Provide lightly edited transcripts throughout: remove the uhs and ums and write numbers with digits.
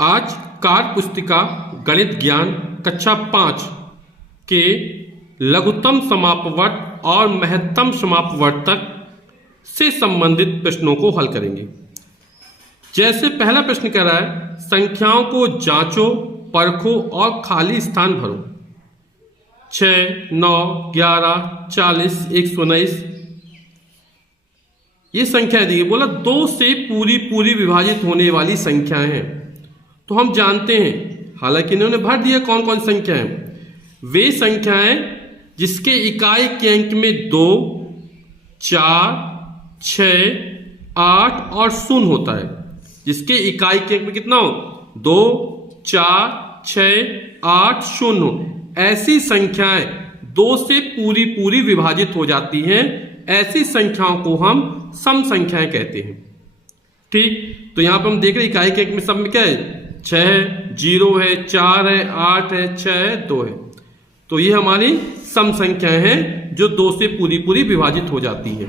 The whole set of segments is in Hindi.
आज कार्य पुस्तिका गणित ज्ञान कक्षा 5 के लघुत्तम समापवर्त और महत्तम समापवर्तक से संबंधित प्रश्नों को हल करेंगे। जैसे पहला प्रश्न कह रहा है, संख्याओं को जांचो, परखो और खाली स्थान भरो। 6, 9, 11, 40, 119 ये संख्या दी गई। बोला 2 से पूरी विभाजित होने वाली संख्याएं हैं। तो हम जानते हैं, हालांकि इन्होंने भर दिया कौन कौन संख्याएं। वे संख्याएं जिसके इकाई के अंक में 2, 4, 6, 8 और 0 होता है। जिसके इकाई के अंक में कितना हो? 2, 4, 6, 8, 0। ऐसी संख्याएं 2 से पूरी विभाजित हो जाती हैं। ऐसी संख्याओं को हम सम संख्याएं कहते हैं। ठीक, तो यहां पर हम देख रहे हैं इकाई के अंक में सब में क्या है? 6 है, 0 है, 4 है, 8 है, 6 है, 2 है। तो ये हमारी सम संख्याएं हैं जो 2 से पूरी विभाजित हो जाती हैं।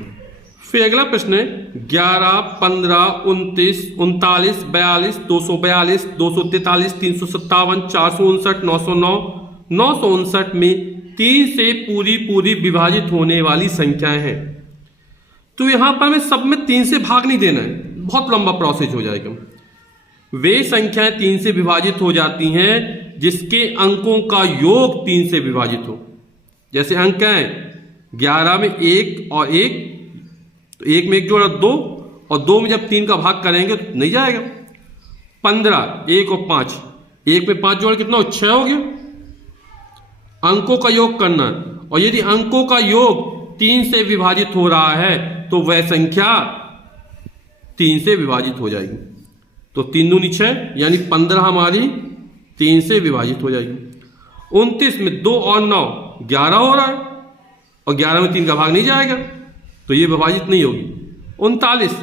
फिर अगला प्रश्न है 11, 15, 29, 39, 42, 242, 243, 357, 459, 909, 959 में 3 से पूरी विभाजित होने वाली संख्याएं हैं। तो यहां पर हमें सब में 3 से भाग नहीं देना है, बहुत लंबा प्रोसेस हो जाएगा। वे संख्याएं 3 से विभाजित हो जाती हैं जिसके अंकों का योग 3 से विभाजित हो। जैसे अंक है 11 में 1 और 1, तो 1 में 1 जोड़ा 2, और 2 में जब 3 का भाग करेंगे तो नहीं जाएगा। 15, 1 और 5, 1 में 5 जोड़ा कितना हो? 6 हो गया। अंकों का योग करना है, और यदि अंकों का योग 3 से विभाजित हो रहा है तो वह संख्या 3 से विभाजित हो जाएगी। तो 3 दूनी 6, यानी 15 हमारी 3 से विभाजित हो जाएगी। 29 में 2 और 9, 11 हो रहा है, और 11 में 3 का भाग नहीं जाएगा, तो ये विभाजित नहीं होगी। 39,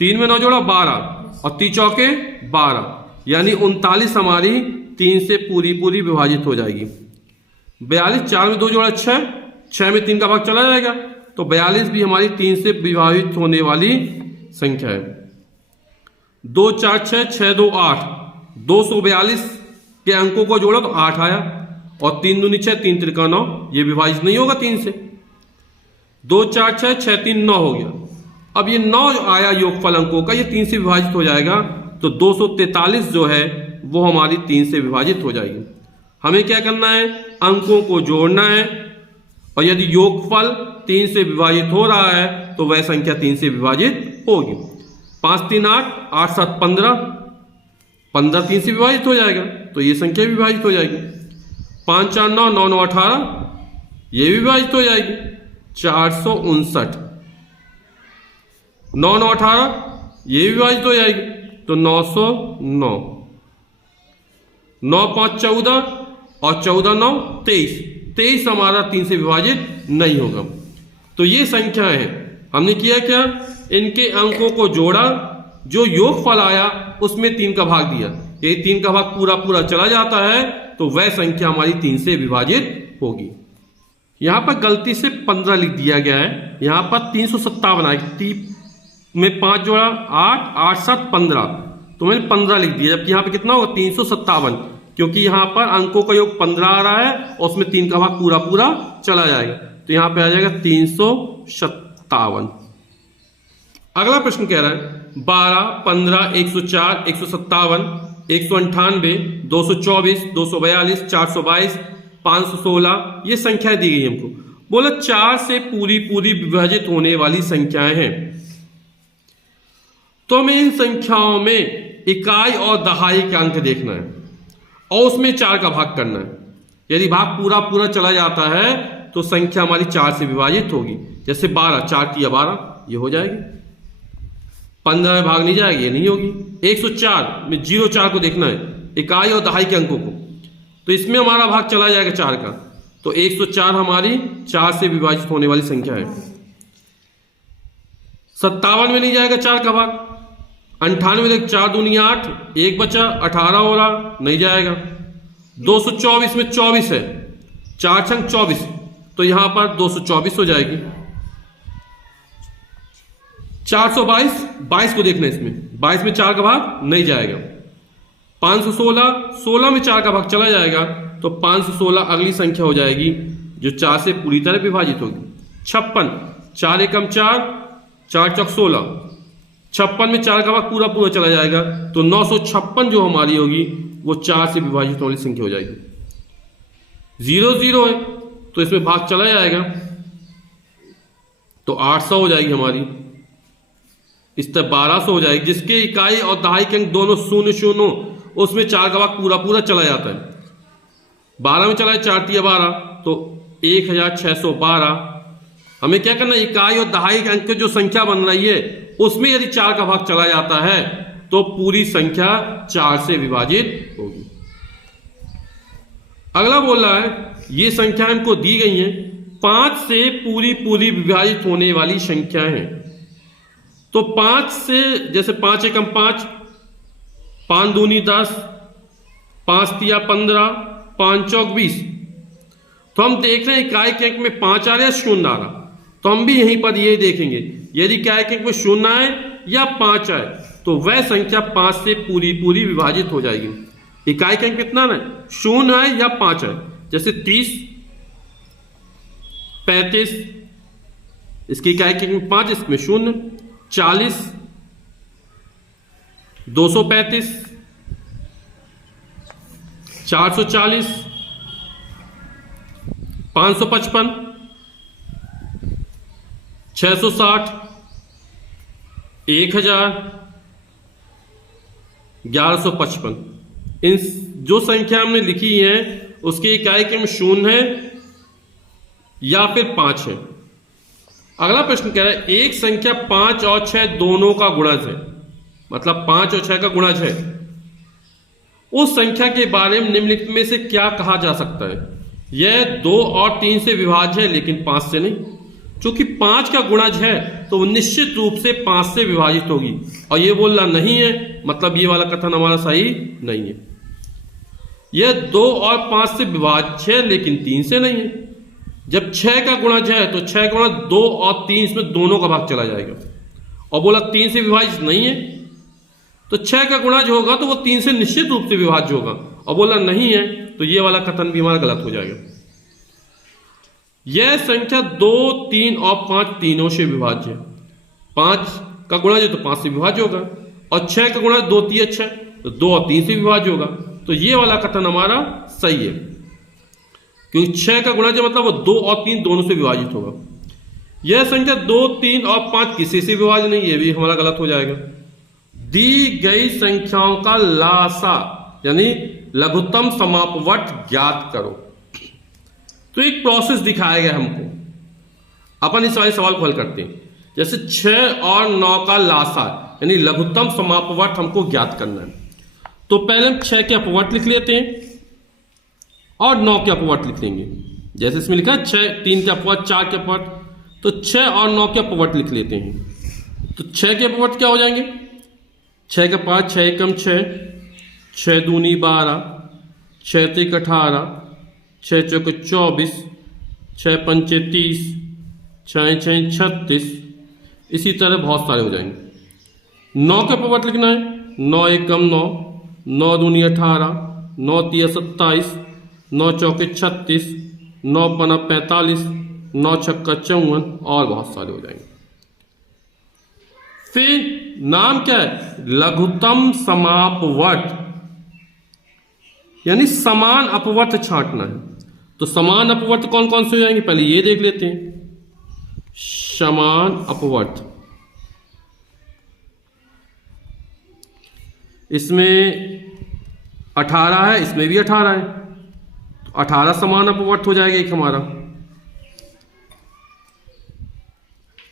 3 में 9 जोड़ा 12, और 3 चौके 12, यानी 39 हमारी 3 से पूरी विभाजित हो जाएगी। 42, 4 में 2 जोड़ा 6, 6 में 3 का भाग चला जाएगा, तो 42 भी हमारी 3 से विभाजित होने वाली संख्या है। 2, 4, 6, 6, 2, 8, 242 के अंकों को जोड़ा तो 8 आया, और 3 दूनी 6, 3 त्रिका 9, ये विभाजित नहीं होगा 3 से। 2, 4, 6, 6, 3, 9 हो गया। अब ये 9 आया योगफल अंकों का, ये 3 से विभाजित हो जाएगा, तो 243 जो है वो हमारी 3 से विभाजित हो जाएगी। हमें क्या करना है? अंकों को जोड़ना है, और यदि योगफल 3 से विभाजित हो रहा है तो वह संख्या 3 से विभाजित होगी। 5, 3, 8, 8, 7, 15, 15 3 से विभाजित हो जाएगा, तो ये संख्या विभाजित हो जाएगी। 5, 4, 9, 9, 9, 18, ये भी विभाजित हो जाएगी। 459, 9, 9, 18, ये भी विभाजित हो जाएगी, तो 909। 9, 5, 14, और 14, 9, 23, 23 हमारा 3 से विभाजित नहीं होगा। तो ये संख्या है। हमने किया क्या? इनके अंकों को जोड़ा, जो योगफल आया उसमें 3 का भाग दिया। यदि 3 का भाग पूरा चला जाता है तो वह संख्या हमारी 3 से विभाजित होगी। यहां पर गलती से 15 लिख दिया गया है, यहां पर 357 आएगा। 3 में 5 जोड़ा 8, 8, 7, 15, तो मैंने 15 लिख दिया, जबकि यहां पर कितना होगा? 357, क्योंकि यहां पर अंकों का योग 15 आ रहा है और उसमें 3 का भाग पूरा चला जाएगा, तो यहां पे आ जाएगा 357। अगला प्रश्न कह रहा है 12, 15, 104, 157, 198, 224, 242, 422, 516 ये संख्या दी गई हमको। बोला 4 से पूरी विभाजित होने वाली संख्याएं हैं। तो हमें इन संख्याओं में इकाई और दहाई का अंक देखना है, और उसमें 4 का भाग करना है। यदि भाग पूरा चला जाता है तो संख्या हमारी 4 से विभाजित होगी। जैसे 12, 4 किया 12, ये हो जाएगी। 15 में भाग नहीं जाएगी, ये नहीं होगी। 104 में 0, 4 को देखना है, इकाई और दहाई के अंकों को, तो इसमें हमारा भाग चला जाएगा 4 का, तो 104 हमारी 4 से विभाजित होने वाली संख्या है। 57 में नहीं जाएगा 4 का भाग। 98 में 4 दूनी 8, 1 बचा, 18 हो रहा, नहीं जाएगा। 224 में 24 है, 4 छंग 24, तो यहां पर 224 हो जाएगी। 422, 22 को देखना है, इसमें 22 में 4 का भाग नहीं जाएगा। 516, 16 में 4 का भाग चला जाएगा तो 516 अगली संख्या हो जाएगी जो 4 से पूरी तरह विभाजित होगी। 56, 4 एकम 4, 4 चौक 16, 56 में 4 का भाग पूरा पूरा चला जाएगा तो 956 जो हमारी होगी वो 4 से विभाजित वाली संख्या हो जाएगी। 0 0 है तो इसमें भाग चला जाएगा तो 800 हो जाएगी हमारी। इस तरह 1200 हो जाएगी, जिसके इकाई और दहाई के अंक दोनों 0 0, उसमें 4 का भाग पूरा पूरा चला जाता है। 12 में चला है 4 तिया 12 तो 1612। हमें क्या करना है, इकाई और दहाई के अंक की जो संख्या बन रही है उसमें यदि 4 का भाग चला जाता है तो पूरी संख्या 4 से विभाजित होगी। अगला बोल रहा है ये संख्या हमको दी गई है 5 से पूरी पूरी विभाजित होने वाली संख्या है। तो 5 से, जैसे 5 एकम 5, 5 दूनी 10, 5 तिया 15, 5 चौक 20। तो हम देख रहे हैं इकाई के अंक में 5 आ रहा है, 0 आ रहा, तो हम भी यहीं पर ये देखेंगे यदि इकाई के अंक में 0 आए या 5 आए तो वह संख्या 5 से पूरी पूरी विभाजित हो जाएगी। इकाई के अंक कितना है, 0 आए या 5 आए, जैसे 30, 35, इसकी इकाई के अंक 5, इसमें 0, 40, 235, 440, 555, 660, 1000, 1155। इन जो संख्या हमने लिखी है उसकी इकाई के अंक 0 है या फिर 5 है। अगला प्रश्न कह रहा है एक संख्या 5 और 6 दोनों का गुणज है, मतलब 5 और 6 का गुणज है, उस संख्या के बारे में निम्नलिखित में से क्या कहा जा सकता है। यह 2 और 3 से विभाज्य है लेकिन 5 से नहीं। चूंकि 5 का गुणज है तो वो निश्चित रूप से 5 से विभाजित होगी, और ये बोलना नहीं है, मतलब ये वाला कथन हमारा सही नहीं है। यह 2 और 5 से विभाज्य है लेकिन 3 से नहीं है। जब 6 का गुणज है तो 6 गुणा 2 और 3, इसमें दोनों का भाग चला जाएगा, और बोला 3 से विभाजित नहीं है तो 6 का गुणज होगा तो वो 3 से निश्चित रूप से विभाज्य होगा, और बोला नहीं है तो ये वाला कथन भी हमारा गलत हो जाएगा। यह संख्या 2, 3 और 5 तीनों से विभाज्य है। 5 का गुणज है तो 5 से विभाज्य होगा, और 6 का गुणज 2 3 6 तो 2 और 3 से विभाज्य होगा, तो ये वाला कथन हमारा सही है, क्योंकि 6 का गुणज मतलब वो 2 और 3 दोनों से विभाजित होगा। यह संख्या 2, 3 और 5 किसी से विभाज्य नहीं, ये भी हमारा गलत हो जाएगा। दी गई संख्याओं का लासा यानी लघुत्तम समापवर्त ज्ञात करो। तो एक प्रोसेस दिखाया गया हमको, अपन इस वाले सवाल को हल करते हैं। जैसे 6 और 9 का लासा यानी लघुत्तम समापवर्त हमको ज्ञात करना है, तो पहले हम 6 के अपवर्त लिख लेते हैं और 9 के अपवर्त लिख लेंगे। जैसे इसमें लिखा है 6, 3 के अपवर्त, 4 के अपवर्त, तो 6 और 9 के अपवर्त लिख लेते हैं। तो 6 के अपवर्त क्या हो जाएंगे, 6 के 5, 6 एकम 6, 6 दूनी 12, 6 तिक 18, 6 चौक 24, 6 पंचे 30, 6 6 36, इसी तरह बहुत सारे हो जाएंगे। 9 के अपवर्त लिखना है, 9 एकम 9, 9 दूनी 18, 9 तिया 27, 9 चौके 36, 9 पना 45, 9 छक्का 54 और बहुत सारे हो जाएंगे। फिर नाम क्या है, लघुत्तम समापवर्त, यानी समान अपवर्त छांटना है। तो समान अपवर्त कौन कौन से हो जाएंगे, पहले ये देख लेते हैं। समान अपवर्त, इसमें 18 है, इसमें भी 18 है, तो 18 समान अपवर्त हो जाएगा एक हमारा।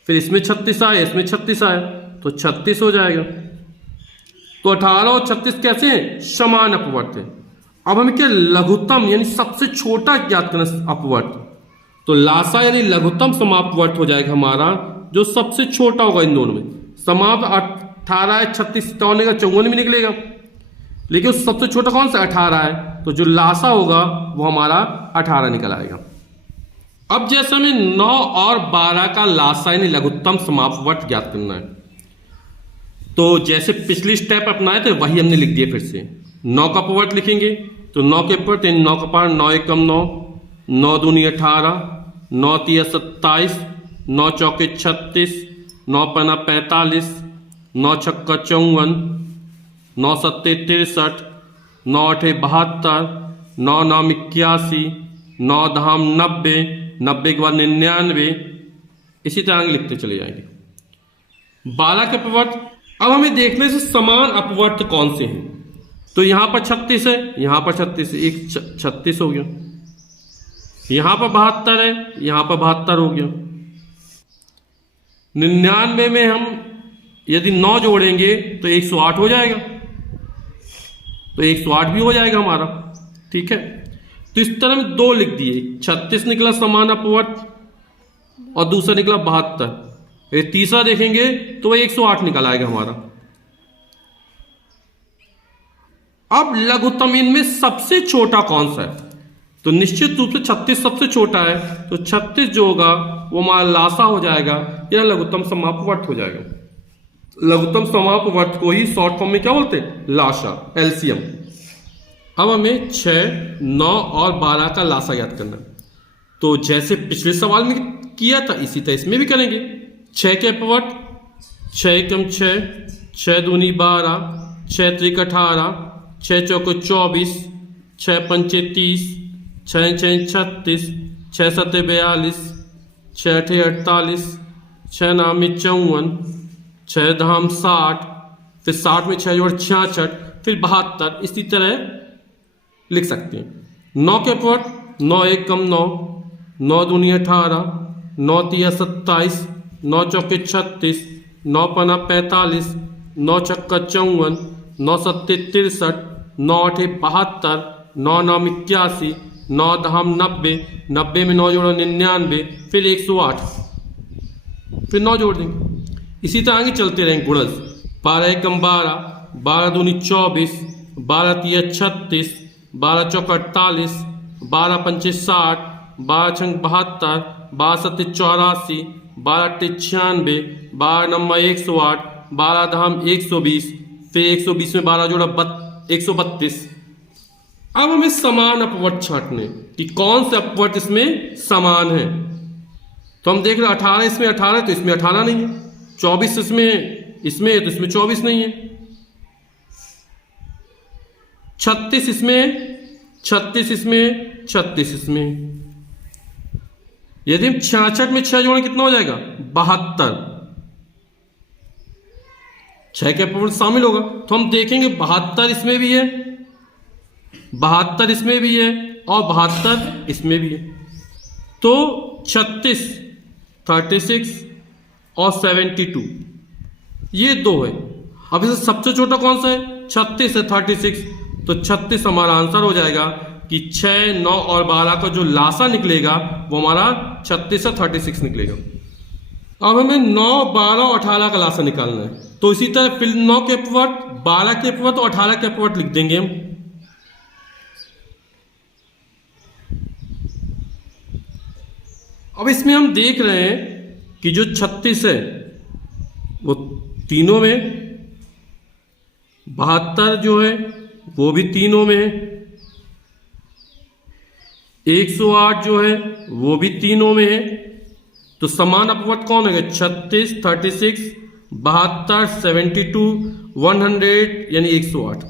फिर इसमें 36 आए, इसमें 36 आए, तो 36 हो जाएगा। तो 18 और 36 कैसे हैं, समान अपवर्त है। अब हमें क्या, लघुत्तम यानी सबसे छोटा ज्ञात करना अपवर्त, तो लासा यानी लघुत्तम समापवर्त हो जाएगा हमारा, जो सबसे छोटा होगा इन दोनों में। समाप 18 है, 36 का 54 में निकलेगा, लेकिन सबसे छोटा कौन सा 18 है, तो जो लासा होगा वो हमारा 18 निकल आएगा। अब जैसे हमें 9 और 12 का लासा यानी लघुत्तम समापवर्त ज्ञात करना है, तो जैसे पिछली स्टेप अपनाए थे वही हमने लिख दिए फिर से। 9 का अपवर्त लिखेंगे तो 9 के अपवर्त 9 का पार 9 एकम 9, 9 दूनी 18, 9 तिया 27, 9 चौके 36, 9 पना 45, 9 छक्का 54, 9 सत्ते 63, 9 अठे 72, 9 नाम 81, 9 धाम 90, 90 के बाद 99, इसी तरह आगे लिखते चले जाएंगे। 12 के अपवर्त, अब हमें देखने से समान अपवर्त कौन से हैं। तो यहां पर 36 है, यहां पर 36 है, एक 36 हो गया, यहां पर 72 है, यहां पर 72 हो गया। 99 में हम यदि 9 जोड़ेंगे तो 108 हो जाएगा, तो 108 भी हो जाएगा हमारा, ठीक है। तो इस तरह में 2 लिख दिए, 36 निकला समान अपवर्त और दूसरा निकला 72। ये तीसरा देखेंगे तो 108 निकल आएगा हमारा। अब लघुत्तम इनमें सबसे छोटा कौन सा है, तो निश्चित रूप से 36 सबसे छोटा है, तो 36 जो होगा वो हमारा लासा हो जाएगा या लघुत्तम समापवर्त हो जाएगा। लघुत्तम समापवर्त को ही शॉर्ट फॉर्म में क्या बोलते हैं, लासा, एलसीएम। अब हमें 6, 9 और 12 का लासा याद करना है। तो जैसे पिछले सवाल में किया था इसी तरह इसमें भी करेंगे। 6 के अपवर्त 6 एकम 6, 6 दूनी 12, 6 त्रिक 18, 6 चौको 24, 6 पंचे 30, 6 छः 36, 6 सत्ते 42, 6 अठे 48, 6 नाम 54, 6 धाम 60, फिर 60 में 6 जोड़ 66, फिर 72, इसी तरह लिख सकते हैं। 9 के अपवर्त 9 एकम 9, 9 दूनी 18, 9 तिया 27, 9 चौके 36, 9 पना 45, 9 छक्का 54, 9 सत्ते 63, 9 अठे 72, 9 नाम 81, 9 धाम 90, 90 में 9 जोड़ो 99, फिर 108, फिर 9 जोड़ देंगे। इसी तरह आगे चलते रहेंगे गुणज। 12 एकम 12, 12 दूनी 24, 12 तिया 36, 12 चौका 48, 12 पंचे 60, 12 छंग 72, 12 सत्ते 84, 12 अट्ठे 96, 12 नम्मा 108, 12 धाम 120, फिर 120 में 12 जोड़ा 132। अब हमें समान अपवर्त छांटने कि कौन से अपवर्त इसमें समान है। तो हम देख रहे 18 इसमें 18 तो इसमें 18 नहीं है, 24 इसमें तो इसमें 24 नहीं है, 36 इसमें 36 इसमें 36 इसमें। यदि हम 66 में 6 जोड़ें कितना हो जाएगा, 72। 6 के अपवर्त शामिल होगा तो हम देखेंगे 72 इसमें भी है, 72 इसमें भी है और 72 इसमें भी है। तो 36, 36 और 72 ये 2 है। अब इसे सबसे छोटा कौन सा है, 36 है, 36, तो 36 हमारा आंसर हो जाएगा कि 6, 9 और 12 का जो लासा निकलेगा वो हमारा 36 से 36 निकलेगा। अब हमें 9, 12 और 18 का लासा निकालना है। तो इसी तरह फिर 9 के अपवर्त, 12 के अपवर्त और 18 के अपवर्त लिख देंगे हम। अब इसमें हम देख रहे हैं कि जो 36 है वो तीनों में, 72 जो है वो भी तीनों में है, 108 जो है वो भी तीनों में है। तो समान अपवर्त कौन है, 36, 36, 72, 72, 100 यानी 108।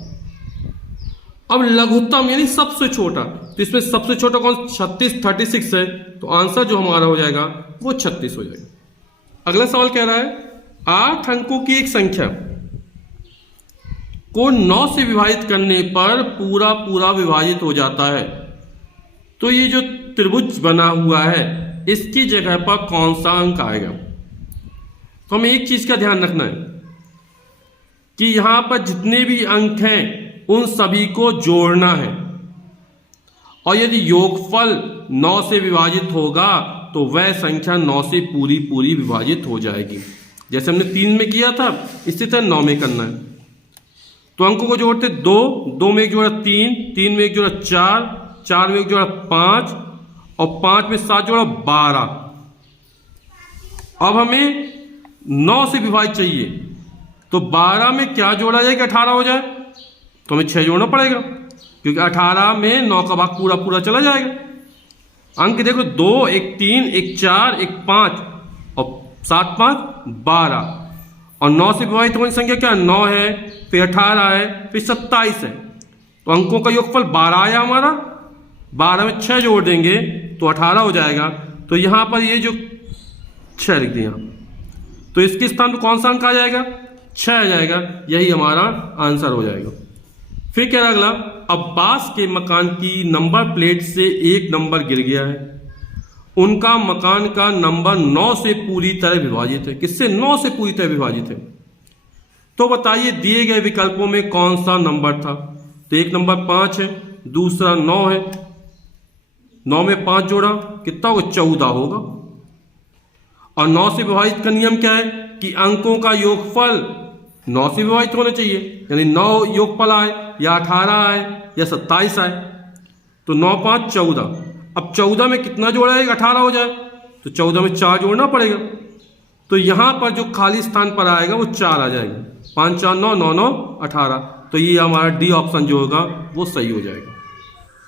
अब लघुत्तम यानी सबसे छोटा, तो इसमें सबसे छोटा कौन, 36, 36 है, तो आंसर जो हमारा हो जाएगा वो 36 हो जाएगा। अगला सवाल कह रहा है 8 अंकों की एक संख्या को 9 से विभाजित करने पर पूरा पूरा विभाजित हो जाता है। तो ये जो त्रिभुज बना हुआ है इसकी जगह पर कौन सा अंक आएगा। तो हमें एक चीज का ध्यान रखना है कि यहां पर जितने भी अंक हैं उन सभी को जोड़ना है, और यदि योगफल 9 से विभाजित होगा तो वह संख्या 9 से पूरी पूरी विभाजित हो जाएगी। जैसे हमने 3 में किया था इसी तरह 9 में करना है। तो अंकों को जोड़ते 2, 2 में एक जोड़ा 3, 3 में एक जोड़ा 4, 4 में एक जोड़ा 5 और 5 में 7 जोड़ा 12। अब हमें 9 से विभाजित चाहिए, तो 12 में क्या जोड़ा जाए कि 18 हो जाए, तो हमें 6 जोड़ना पड़ेगा, क्योंकि 18 में 9 का भाग पूरा पूरा चला जाएगा। अंक देखो 2, 1 3, 1 4, 1 5 और 7 5 12, और 9 से विभाजित होने की संख्या क्या है? 9 है, फिर 18 है, फिर 27 है। तो अंकों का योगफल 12 आया हमारा। 12 में 6 जोड़ देंगे तो 18 हो जाएगा। तो यहाँ पर ये जो 6 लिख दिया, तो इसके स्थान पर कौन सा अंक आ जाएगा? 6 आ जाएगा। यही हमारा आंसर हो जाएगा। फिर क्या अगला, अब्बास के मकान की नंबर प्लेट से एक नंबर गिर गया है। उनका मकान का नंबर 9 से पूरी तरह विभाजित है। किससे? 9 से पूरी तरह विभाजित है। तो बताइए दिए गए विकल्पों में कौन सा नंबर था? तो एक नंबर 5 है, दूसरा 9 है। 9 में 5 जोड़ा कितना होगा? 14 होगा। और 9 से विभाजित का नियम क्या है कि अंकों का योगफल 9 से विभाजित होना चाहिए, यानी 9 योगफल आए या 18 आए या 27 आए। तो 9 5 14। अब 14 में कितना जोड़ा है? 18 हो जाए, तो 14 में 4 जोड़ना पड़ेगा। तो यहां पर जो खाली स्थान पर आएगा वो 4 आ जाएगा। 5 4 9 9 9 18। तो ये हमारा डी ऑप्शन जो होगा वो सही हो जाएगा।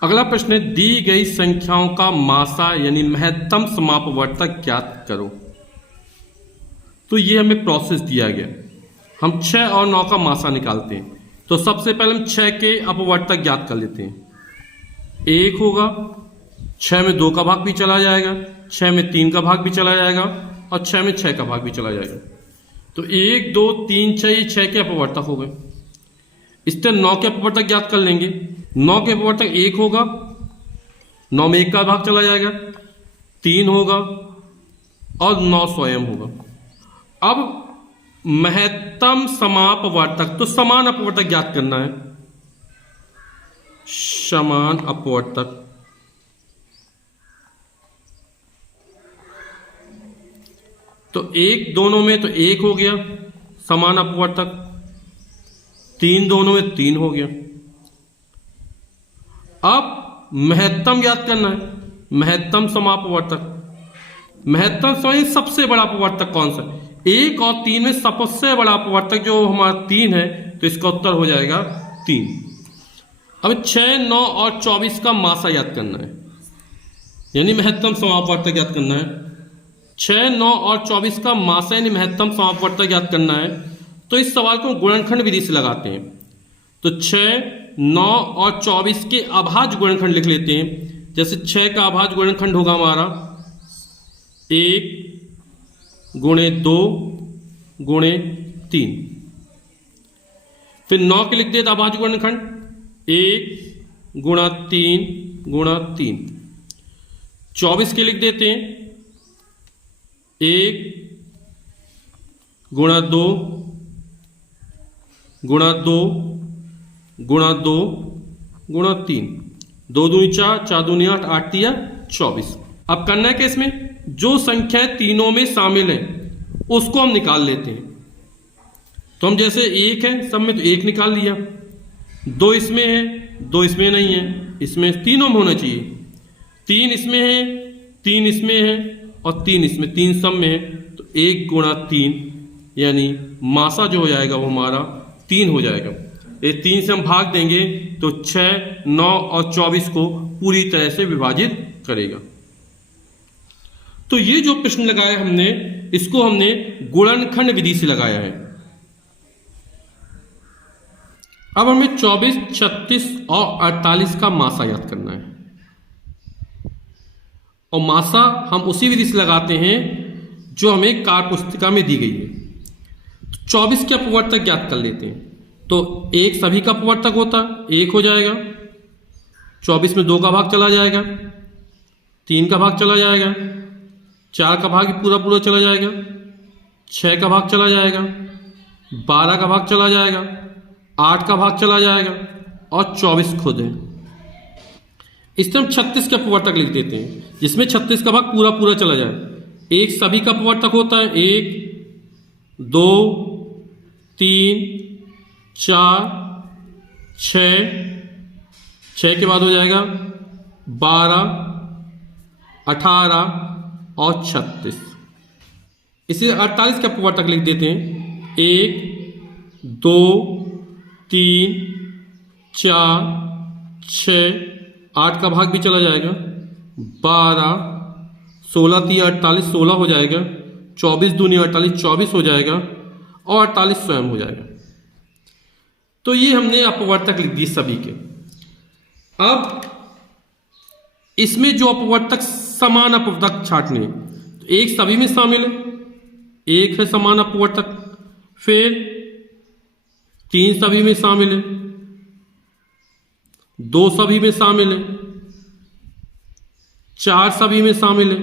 अगला प्रश्न है, दी गई संख्याओं का मासा यानी महत्तम समापवर्तक ज्ञात करो। तो ये हमें प्रोसेस दिया गया। हम 6 और 9 का मासा निकालते हैं। तो सबसे पहले हम 6 के अपवर्तक ज्ञात कर लेते हैं। 1 होगा, 6 में 2 का भाग भी चला जाएगा, 6 में 3 का भाग भी चला जाएगा, और 6 में 6 का भाग भी चला जाएगा। तो 1 2 3 6 ये 6 के अपवर्तक हो गए। इस तरह 9 के अपवर्तक ज्ञात कर लेंगे। 9 के अपवर्तक 1 होगा, 9 में 1 का भाग चला जाएगा, 3 होगा और 9 स्वयं होगा। अब महत्तम समापवर्तक, तो समान अपवर्तक ज्ञात करना है। समान अपवर्तक, तो 1 दोनों में तो 1 हो गया समान अपवर्तक, 3 दोनों में 3 हो गया। अब महत्तम ज्ञात करना है, महत्तम समापवर्तक। महत्तम समय सबसे बड़ा अपवर्तक कौन सा? 1 और 3 में सबसे बड़ा अपवर्तक जो हमारा 3 है, तो इसका उत्तर हो जाएगा 3। अब 6 9 और 24 का मासा याद करना है, यानी महत्तम समापवर्तक याद करना है। 6 9 और 24 का मासा यानी महत्तम समापवर्तक याद करना है। तो इस सवाल को गुणनखंड विधि से लगाते हैं। तो 6 9 और 24 के अभाज्य गुणनखंड लिख लेते हैं। जैसे 6 का अभाज्य गुणनखंड होगा हमारा 1 गुणे 2 गुणे 3। फिर 9 के लिख देते अभाज्य गुणनखंड 1 गुणा 3 गुणा 3। 24 के लिख देते हैं 1 गुणा 2 गुणा 2 गुणा 2 गुणा 3। 2 दूनी 4, 4 दूनी 8, 8 तिया 24। अब करना है कि इसमें जो संख्याएं तीनों में शामिल है उसको हम निकाल लेते हैं। तो हम जैसे 1 है सब में, तो 1 निकाल लिया। 2 इसमें है, 2 इसमें नहीं है, इसमें तीनों में होना चाहिए। 3 इसमें है, 3 इसमें है और 3 इसमें, 3 सब में है। तो 1 गुणा 3 यानी मासा जो हो जाएगा वो हमारा 3 हो जाएगा। ये 3 से हम भाग देंगे तो 6 9 और 24 को पूरी तरह से विभाजित करेगा। तो ये जो प्रश्न लगाया हमने, इसको हमने गुणनखंड विधि से लगाया है। अब हमें 24 36 और 48 का मासा याद करना है। और मासा हम उसी विधि से लगाते हैं जो हमें कार्य पुस्तिका में दी गई है। तो 24 के अपवर्तक ज्ञात कर लेते हैं। तो 1 सभी का अपवर्तक होता 1 हो जाएगा। 24 में 2 का भाग चला जाएगा, 3 का भाग चला जाएगा, 4 का भाग पूरा पूरा चला जाएगा, 6 का भाग चला जाएगा, 12 का भाग चला जाएगा, 8 का भाग चला जाएगा और 24 खुद है। इस तरह हम 36 के अपवर्तक लिख देते हैं, जिसमें 36 का भाग पूरा पूरा चला जाए। 1 सभी का अपवर्तक होता है 1 2 3 4 6 के बाद हो जाएगा 12 18 और 36। इसी 48 के अपवर्तक लिख देते हैं 1 2 3 4, 6, 8 का भाग भी चला जाएगा, 12, 16 3 48, 16 हो जाएगा, 24 दूनी 48, 24 हो जाएगा और 48 स्वयं हो जाएगा। तो ये हमने अपवर्तक लिख दिए सभी के। अब इसमें जो अपवर्तक समान अपवर्तक छांटने, तो एक सभी में शामिल है, एक है समान अपवर्तक, फिर 3 सभी में शामिल है, 2 सभी में शामिल है, 4 सभी में शामिल है,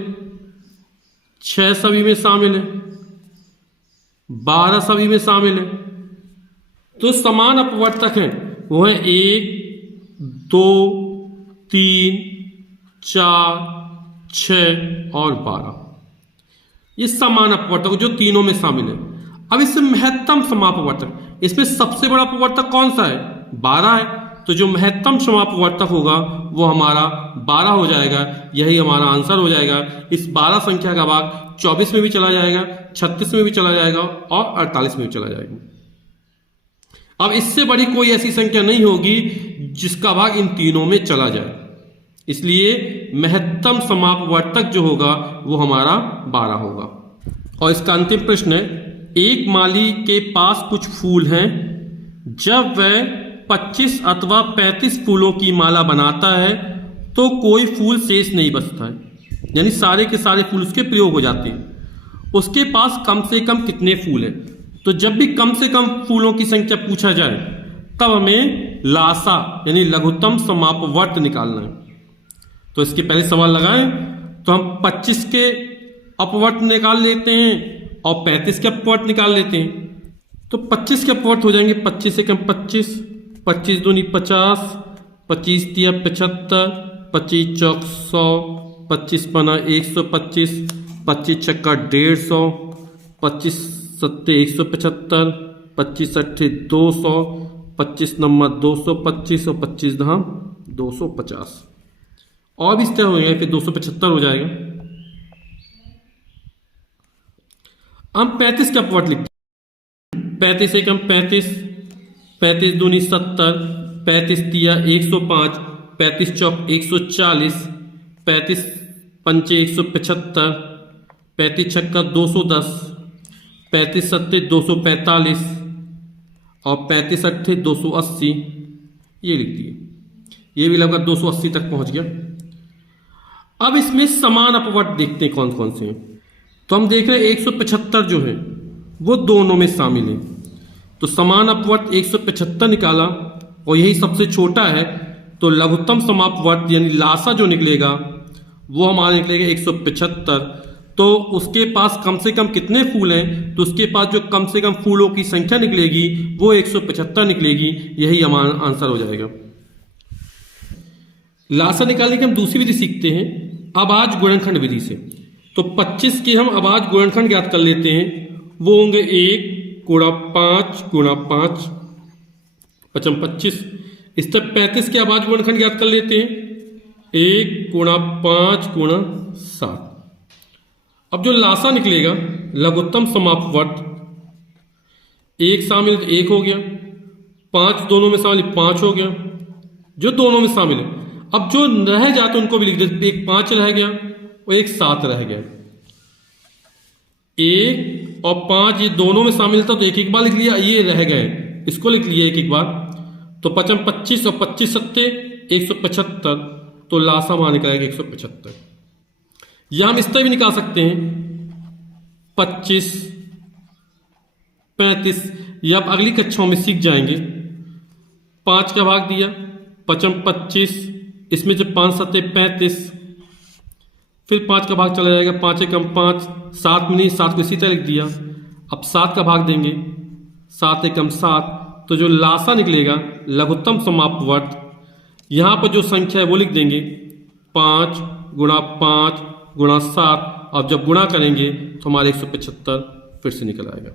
6 सभी में शामिल है, 12 सभी में शामिल है। तो समान अपवर्तक हैं वो है 1, 2, 3, 4, 6 और 12। ये समान अपवर्तक जो तीनों में शामिल है। अब इससे महत्तम समापवर्तक, इसमें सबसे बड़ा अपवर्तक कौन सा है? 12 है। तो जो महत्तम समापवर्तक होगा वो हमारा 12 हो जाएगा। यही हमारा आंसर हो जाएगा। इस 12 संख्या का भाग 24 में भी चला जाएगा, 36 में भी चला जाएगा और 48 में भी चला जाएगा। अब इससे बड़ी कोई ऐसी संख्या नहीं होगी जिसका भाग इन तीनों में चला जाए, इसलिए महत्तम समापवर्तक जो होगा वो हमारा 12 होगा। और इसका अंतिम प्रश्न है, एक माली के पास कुछ फूल हैं, जब वह 25 अथवा 35 फूलों की माला बनाता है तो कोई फूल शेष नहीं बचता है, यानी सारे के सारे फूल उसके प्रयोग हो जाते हैं। उसके पास कम से कम कितने फूल हैं? तो जब भी कम से कम फूलों की संख्या पूछा जाए तब हमें लासा यानी लघुत्तम समापवर्त निकालना है। तो इसके पहले सवाल लगाएं तो हम 25 के अपवर्त निकाल लेते हैं और 35 के अपवर्त निकाल लेते हैं। तो 25 के अपवर्त हो जाएंगे 25 से कम 25, 25 दूनी 50, 25 तिया 75, 25 चौक 100, 25 पना 125, 25 छक्का 150, 25 सत्ते 175, 25 अट्ठे 200, 25 नंबर 225 और 25 धाम 250 और भी इस तरह हो गया, फिर 275 हो जाएगा। हम 35 का अपवर्त लिखते हैं। 35 से कम 35, 35 दूनी 70, 35 तिया 105, 35 चौक 140, 35 पंचे 175, 35 छक्का 210, 35 सत्ते 245 और 35 अट्ठे 280, ये लिख दिए। ये भी लगभग 280 तक पहुंच गया। अब इसमें समान अपवर्त देखते हैं कौन कौन से हैं। तो हम देख रहे हैं 175 जो है वो दोनों में शामिल है। तो समान अपवर्त 175 निकाला और यही सबसे छोटा है, तो लघुत्तम समापवर्त यानी लासा जो निकलेगा वो हमारा निकलेगा 175। तो उसके पास कम से कम कितने फूल हैं? तो उसके पास जो कम से कम फूलों की संख्या निकलेगी वो 175 निकलेगी। यही हमारा आंसर हो जाएगा। लासा निकालने की हम दूसरी विधि सीखते हैं, अभाज्य गुणनखंड विधि से। तो 25 के हम अभाज्य गुणनखंड ज्ञात कर लेते हैं। वो होंगे 1 गुणा 5 गुणा 5 पचम 25। इस तरह 35 के अभाज्य गुणनखंड ज्ञात कर लेते हैं, 1 गुणा 5 गुणा 7। अब जो लासा निकलेगा लघुत्तम समापवर्त, 1 शामिल 1 हो गया, 5 दोनों में शामिल 5 हो गया, जो दोनों में शामिल है। अब जो रह जाते उनको भी लिख देते, एक 5 रह गया और एक 7 रह गया। 1 और 5 ये दोनों में शामिल था तो एक एक बार लिख लिया, ये रह गए इसको लिख लिया एक एक बार। तो 55 25 और 25 सत्ते 175, तो लासा वहां निकलेगा 175। या हम इस तरह भी निकाल सकते हैं 25 35, या आप अगली कक्षाओं में सीख जाएंगे। 5 का भाग दिया, 55 25, इसमें जब 5 सत्ते 35, फिर 5 का भाग चला जाएगा, 5 कम 5, 7 में नहीं 7 को इसी तरह लिख दिया। अब 7 का भाग देंगे, 7 कम 7, तो जो लासा निकलेगा लघुत्तम समापवर्त, यहां पर जो संख्या है वो लिख देंगे 5 गुणा 5 गुणा 7। अब जब गुणा करेंगे तो हमारे 175 फिर से निकल आएगा।